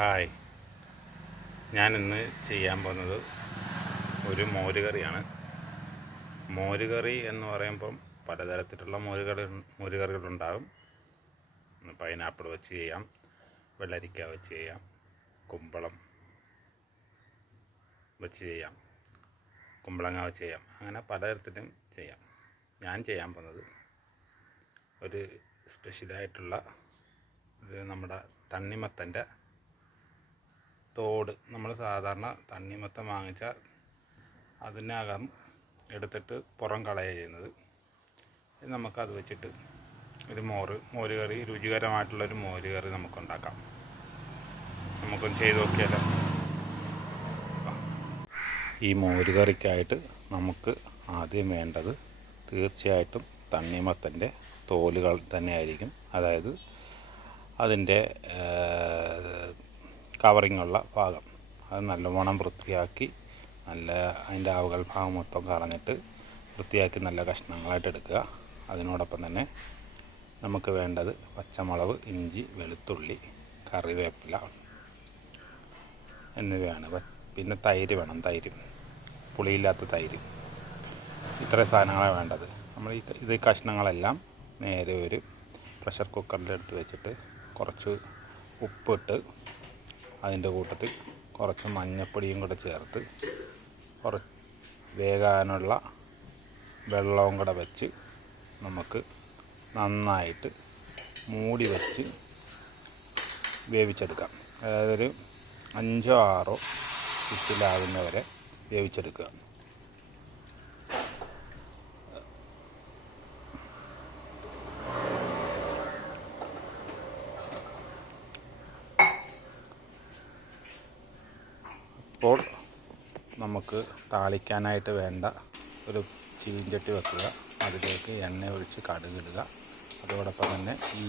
Hi, ഞാനിന്ന് ചെയ്യാൻ പോകുന്നത് ഒരു മോരുകറിയാണ്. മോരുകറി എന്ന് പറയുമ്പം പലതരത്തിലുള്ള മോരുകറികളുണ്ടാകും. പൈനാപ്പിൾ വെച്ച് ചെയ്യാം, വെള്ളരിക്ക വെച്ച് ചെയ്യാം, കുമ്പളം വെച്ച് ചെയ്യാം, കുമ്പളങ്ങ വെച്ച് ചെയ്യാം, അങ്ങനെ പലതരത്തിലും ചെയ്യാം. ഞാൻ ചെയ്യാൻ പോകുന്നത് ഒരു സ്പെഷ്യലായിട്ടുള്ള നമ്മുടെ തണ്ണിമത്തൻ്റെ തോട്. നമ്മൾ സാധാരണ തണ്ണിമത്തം വാങ്ങിച്ചാൽ അതിനകം എടുത്തിട്ട് പുറം കളയുക ചെയ്യുന്നത്. നമുക്കത് വെച്ചിട്ട് ഒരു മോരുകറി, രുചികരമായിട്ടുള്ളൊരു മോരുകറി നമുക്കുണ്ടാക്കാം. നമുക്കൊന്ന് ചെയ്ത് നോക്കിയാലോ. ഈ മോരുകറിക്കായിട്ട് നമുക്ക് ആദ്യം വേണ്ടത് തീർച്ചയായിട്ടും തണ്ണിമത്തൻ്റെ തോലുകൾ തന്നെയായിരിക്കും. അതായത് അതിൻ്റെ കവറിങ്ങുള്ള ഭാഗം അത് നല്ലവണ്ണം വൃത്തിയാക്കി, അതിൻ്റെ ആവുകൾ ഭാഗം മൊത്തം കളഞ്ഞിട്ട് വൃത്തിയാക്കി നല്ല കഷ്ണങ്ങളായിട്ട് എടുക്കുക. അതിനോടൊപ്പം തന്നെ നമുക്ക് വേണ്ടത് പച്ചമുളക്, ഇഞ്ചി, വെളുത്തുള്ളി, കറിവേപ്പില എന്നിവയാണ്. പിന്നെ തൈര് വേണം, പുളിയില്ലാത്ത തൈര്. ഇത്രയും സാധനങ്ങളാണ് വേണ്ടത്. നമ്മൾ ഇത് കഷ്ണങ്ങളെല്ലാം നേരെ ഒരു പ്രഷർ കുക്കറിൽ എടുത്ത് വെച്ചിട്ട് കുറച്ച് ഉപ്പിട്ട് അതിൻ്റെ കൂട്ടത്തിൽ കുറച്ച് മഞ്ഞൾപ്പൊടിയും കൂടെ ചേർത്ത് വേകാനുള്ള വെള്ളവും കൂടെ വെച്ച് നമുക്ക് നന്നായിട്ട് മൂടി വെച്ച് വേവിച്ചെടുക്കാം. അതായത് ഒരു 5-6 വിസിലാകുന്നവരെ വേവിച്ചെടുക്കുക. അപ്പോൾ നമുക്ക് താളിക്കാനായിട്ട് വേണ്ട ഒരു ചീഞ്ചട്ടി വെക്കുക. അതിലേക്ക് എണ്ണ ഒഴിച്ച് കടുകിടുക. അതോടൊപ്പം തന്നെ ഈ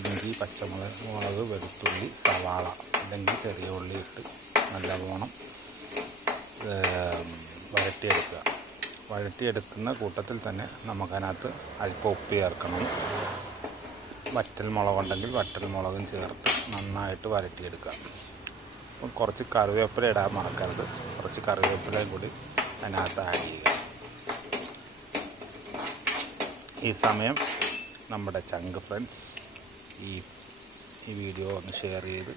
ഇഞ്ചി, പച്ചമുളക്, വെളുത്തുള്ളി, സവാള അല്ലെങ്കിൽ ചെറിയ ഉള്ളി ഇട്ട് നല്ലവണ്ണം വഴറ്റിയെടുക്കുന്ന കൂട്ടത്തിൽ തന്നെ നമുക്കതിനകത്ത് അല്പം ഉപ്പ് ചേർക്കണം. വറ്റൽമുളകുണ്ടെങ്കിൽ വറ്റൽമുളകും ചേർത്ത് നന്നായിട്ട് വഴറ്റിയെടുക്കുക. അപ്പം കുറച്ച് കറിവേപ്പില ഇടാൻ മറക്കരുത്. കുറച്ച് കറിവേപ്പിലയും കൂടി അതിനകത്ത് ആഡ് ചെയ്യുക. ഈ സമയം നമ്മുടെ ചങ്ക് ഫ്രണ്ട്സ് ഈ വീഡിയോ ഒന്ന് ഷെയർ ചെയ്ത്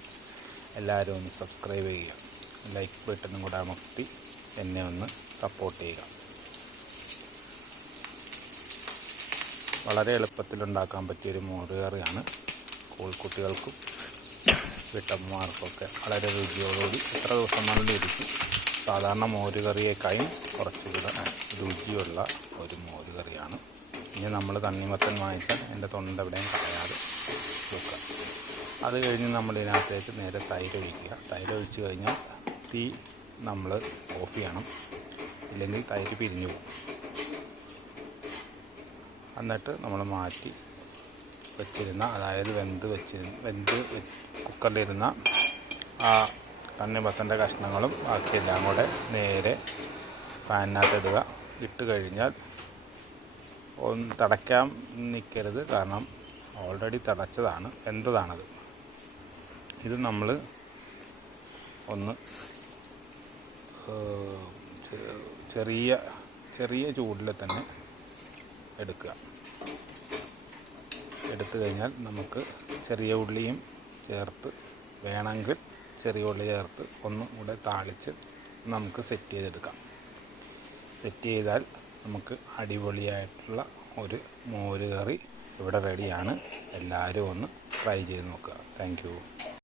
എല്ലാവരും ഒന്ന് സബ്സ്ക്രൈബ് ചെയ്യുക. ലൈക്ക് ബട്ടണും കൂടെ അമർത്തി എന്നെ ഒന്ന് സപ്പോർട്ട് ചെയ്യുക. വളരെ എളുപ്പത്തിലുണ്ടാക്കാൻ പറ്റിയൊരു മോരുകറിയാണ്. സ്കൂൾ കുട്ടികൾക്കും വീട്ടമ്മമാർക്കൊക്കെ വളരെ രുചിയോടുകൂടി എത്ര ദിവസം വേണമെങ്കിലും ഇരിക്കും. സാധാരണ മോരുകറിയേക്കാളും കുറച്ചുകൂടെ രുചിയുള്ള ഒരു മോരുകറിയാണ്. ഇനി നമ്മൾ തണ്ണിമത്തൻ വാങ്ങിച്ചാൽ എൻ്റെ തൊണ്ട എവിടെയും കളയാതെ വെക്കുക. അത് കഴിഞ്ഞ് നമ്മൾ ഇതിനകത്തേക്ക് നേരെ തൈര് ഒഴിക്കുക. തൈര് ഒഴിച്ച് കഴിഞ്ഞാൽ തീ നമ്മൾ ഓഫ് ചെയ്യണം, ഇല്ലെങ്കിൽ തൈര് പിരിഞ്ഞു പോകും. എന്നിട്ട് നമ്മൾ മാറ്റി വെച്ചിരുന്ന, അതായത് വെന്ത് കുക്കറിലിരുന്ന ആ തണ്ണിമത്തൻ്റെ കഷ്ണങ്ങളും ബാക്കിയെല്ലാം കൂടെ നേരെ പാനിനകത്ത് ഇടുക. ഇട്ട് കഴിഞ്ഞാൽ ഒന്ന് തിളയ്ക്കാൻ നിൽക്കരുത്, കാരണം ഓൾറെഡി തിളച്ചതാണ്, വെന്തതാണത്. ഇത് നമ്മൾ ഒന്ന് ചെറിയ ചൂടിൽ തന്നെ എടുക്കുക. എടുത്തു കഴിഞ്ഞാൽ നമുക്ക് ചെറിയ ഉള്ളിയും ചേർത്ത്, വേണമെങ്കിൽ ചെറിയ ഉള്ളി ചേർത്ത് ഒന്നും കൂടെ താളിച്ച് നമുക്ക് സെറ്റ് ചെയ്തെടുക്കാം. സെറ്റ് ചെയ്താൽ നമുക്ക് അടിപൊളിയായിട്ടുള്ള ഒരു മോരുകറി ഇവിടെ റെഡിയാണ്. എല്ലാവരും ഒന്ന് ട്രൈ ചെയ്ത് നോക്കുക. Thank you.